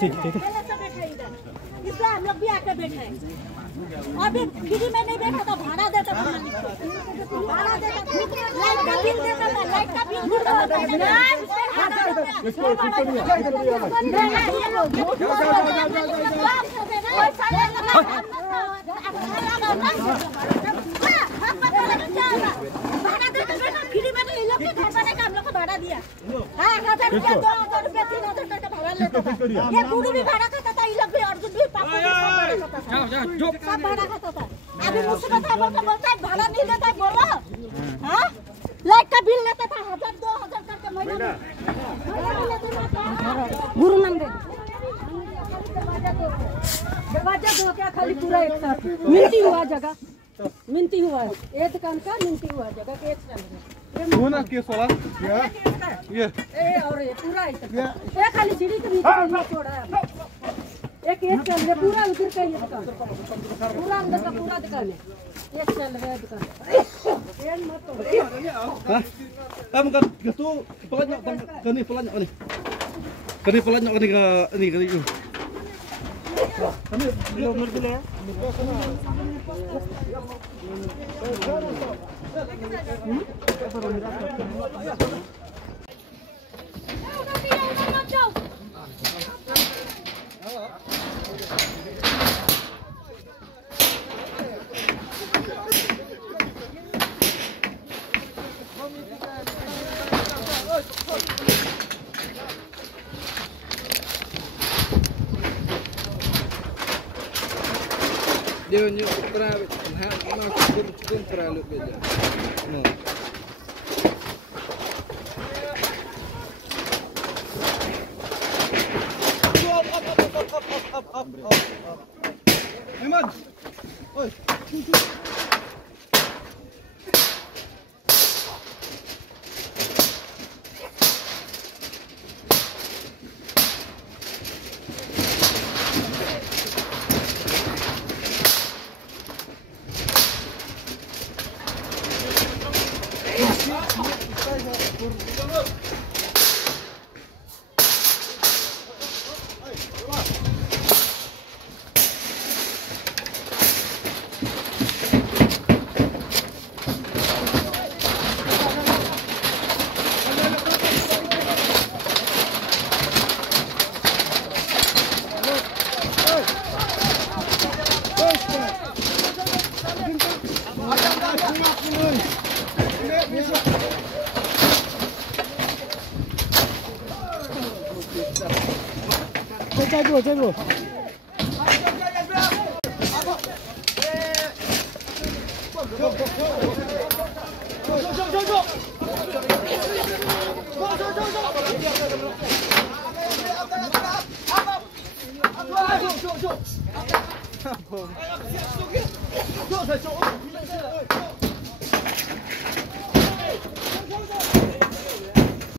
ठीक ठीक इसलिए हम लोग भी आके बैठे हैं। अभी फ्री में नहीं बैठा तो भाड़ा देता था, भाड़ा देता था, लाइट का बिल देता था, लाइट का बिल देता था। फ्री में तो ये लोग के घर बने का हम लोग को भाड़ा दिया। 1000 रुपया 2000 रुपया 3000 का भाड़ा लेता था। ये गुरु भी भाड़ा खाता था, ये लोग भी अर्जुन भी पापा भी सब भाड़ा खाता था। अभी मुसीबत है बोलता है भाड़ा नहीं देता है, बोलो हाँ लाइट का बिल लेता था 1000 2000 करके महीना में। गुरु नंदे दरवाजा दो क्या खाली पूरा एक साथ मिनती हुआ जगह, मिनती हुआ ये दुकान का मिनती हुआ जगह के एक साथ वो ना केस वाला ये और ये पूरा ये खाली सीढ़ी के नीचे नहीं छोड़ा है। एक चल रहा पूरा उधर का ये दुकान पूरा अंदर का पूरा दुकान है, एक चल रहा है दुकान ये मत तोड़। Am kan gitu pelanjak kan ni pelanjak ni. Kan ni pelanjak ni ke ni ke itu. Kami belum ngerti ya. Dia nyuk pernah masuk pernah lu beja. No. Up. Iman. Oi. Jago.